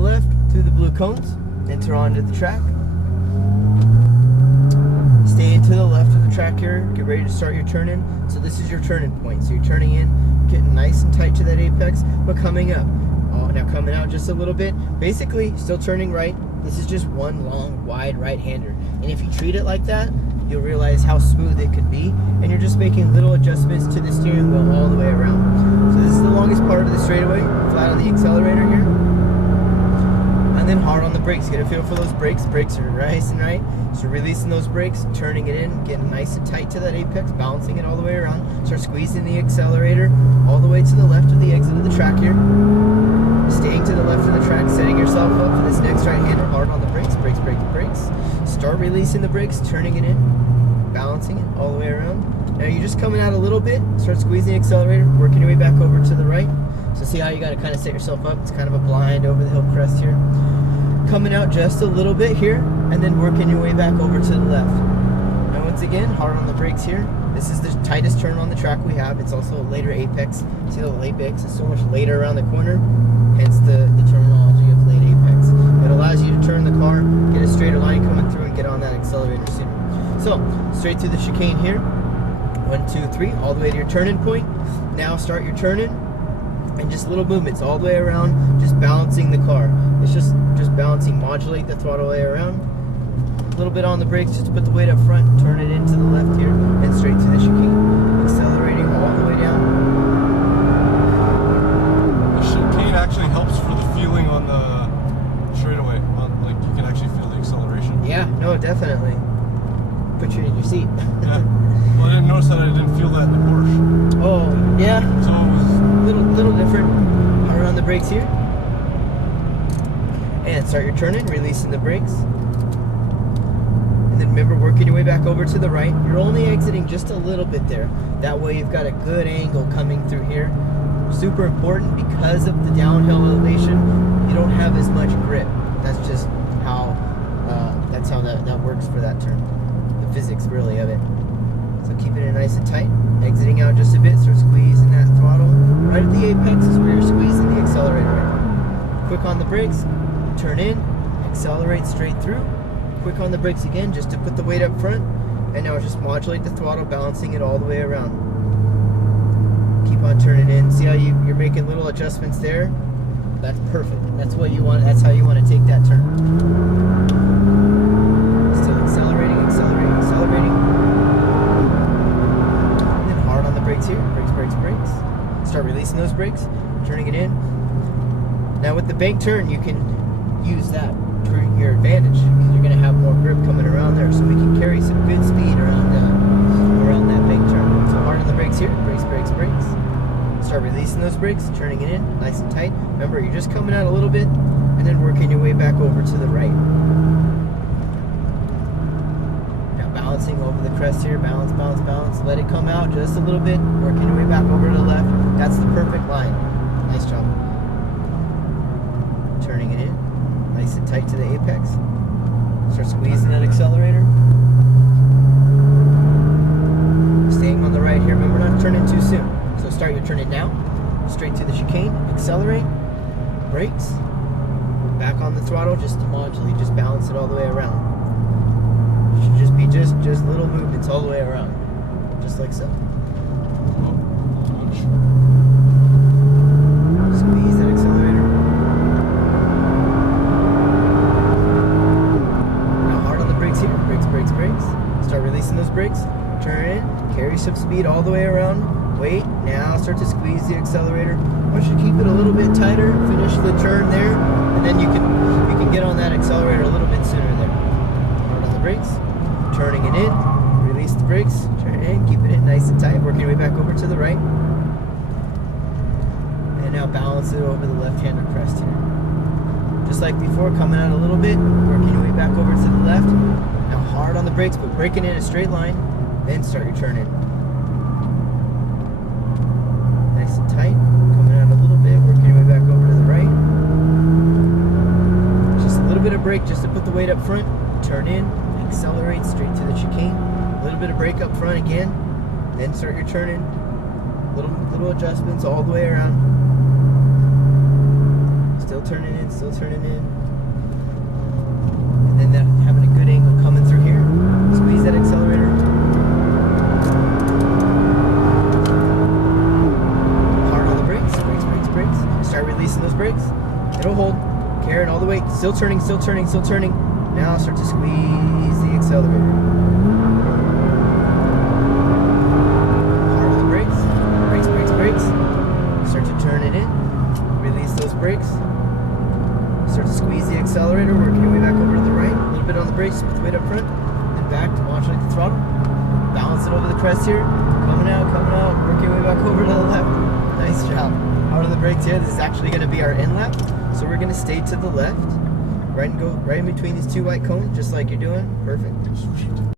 left through the blue cones, enter onto the track. Stay to the left of the track here, get ready to start your turn in. So this is your turning point. So you're turning in, getting nice and tight to that apex, but coming up. Now coming out just a little bit. Basically, still turning right. This is just one long, wide right-hander. And if you treat it like that, you'll realize how smooth it could be. And you're just making little adjustments to the steering wheel all the way around. So this is the longest part of the straightaway, flat on the accelerator here. And then hard on the brakes. Get a feel for those brakes. Brakes are nice and right. So releasing those brakes, turning it in, getting nice and tight to that apex, balancing it all the way around. Start squeezing the accelerator all the way to the left of the exit of the track here. Staying to the left of the track, setting yourself up for this next right-hander. Hard on the brakes, brakes, brakes, brakes. Start releasing the brakes, turning it in, balancing it all the way around. Now you're just coming out a little bit, start squeezing the accelerator, working your way back over to the right. So see how you got to kind of set yourself up. It's kind of a blind over the hill crest here. Coming out just a little bit here, and then working your way back over to the left. And once again, hard on the brakes here. This is the tightest turn on the track we have. It's also a later apex. See the apex is so much later around the corner, hence the terminology of late apex. It allows you to turn the car, get a straighter line coming through, and get on that accelerator sooner. So, straight through the chicane here. 1, 2, 3, all the way to your turning point. Now start your turning, and just little movements all the way around, just balancing the car. It's just balancing, modulate the throttle way around. A little bit on the brakes just to put the weight up front, turn it into the left here, and straight to the chicane. Accelerating all the way down. The chicane actually helps for the feeling on the straightaway. Like you can actually feel the acceleration. Yeah, no, definitely. Put you in your seat. Yeah. Well, I didn't notice that. I didn't feel that in the Porsche. Oh, yeah. So it was Little different. Hard on the brakes here. And start your turning, releasing the brakes. And then remember, working your way back over to the right. You're only exiting just a little bit there. That way you've got a good angle coming through here. Super important because of the downhill elevation. You don't have as much grip. That's just how that works for that turn. The physics really of it. So keeping it nice and tight. Exiting out just a bit, start squeezing that throttle. Right at the apex is where you're squeezing the accelerator right. Quick on the brakes, turn in, accelerate straight through. Quick on the brakes again just to put the weight up front. And now just modulate the throttle, balancing it all the way around. Keep on turning in. See how you're making little adjustments there? That's perfect. That's what you want. That's how you want to take that turn. Still accelerating, accelerating, accelerating. And then hard on the brakes here. Brakes, brakes, brakes. Start releasing those brakes, turning it in. Now with the bank turn, you can use that to your advantage because you're going to have more grip coming around there, so we can carry some good speed around that bank turn. So hard on the brakes here. Brakes, brakes, brakes. Start releasing those brakes, turning it in nice and tight. Remember, you're just coming out a little bit and then working your way back over to the right. Now balancing over the crest here, balance, balance, balance. Let it come out just a little bit, working your way back over to the left. That's the perfect line. Nice job. Turning it in, nice and tight to the apex. Start squeezing that accelerator. Staying on the right here, remember not to turn in too soon. So start your turning now, straight to the chicane, accelerate, brakes, back on the throttle just to modulate, just balance it all the way around. It should just be just little movements all the way around, just like so. Squeeze that accelerator. Now hard on the brakes here, brakes, brakes, brakes. Start releasing those brakes, turn it in, carry some speed all the way around. Wait, now start to squeeze the accelerator. I want you to keep it a little bit tighter, finish the turn there, and then you can get on that accelerator a little bit sooner there. Hard on the brakes, turning it in, release the brakes, turn it in, keeping it nice and tight, working your way back over to the right. And now balance it over the left-handed crest here. Just like before, coming out a little bit, working your way back over to the left. Now hard on the brakes, but braking in a straight line, then start your turn in. Nice and tight, coming out a little bit, working your way back over to the right. Just a little bit of brake just to put the weight up front, turn in, accelerate straight to the chicane. A little bit of brake up front again, then start your turn in. Little adjustments all the way around. Still Still turning in, still turning in. And then that having a good angle coming through here. Squeeze that accelerator. Hard on the brakes. Brakes, brakes, brakes. Start releasing those brakes. It'll hold. Carrying all the weight. Still turning, still turning, still turning. Now start to squeeze the accelerator. Hard on the brakes. Brakes, brakes, brakes. Start to turn it in. Release those brakes. Start to squeeze the accelerator, working your way back over to the right. A little bit on the brakes, put the weight up front. Then back to watch like the throttle. Balance it over the crest here. Coming out, working your way back over to the left. Nice job. Out of the brakes here. This is actually going to be our end lap. So we're going to stay to the left. Right and go right in between these two white cones, just like you're doing. Perfect.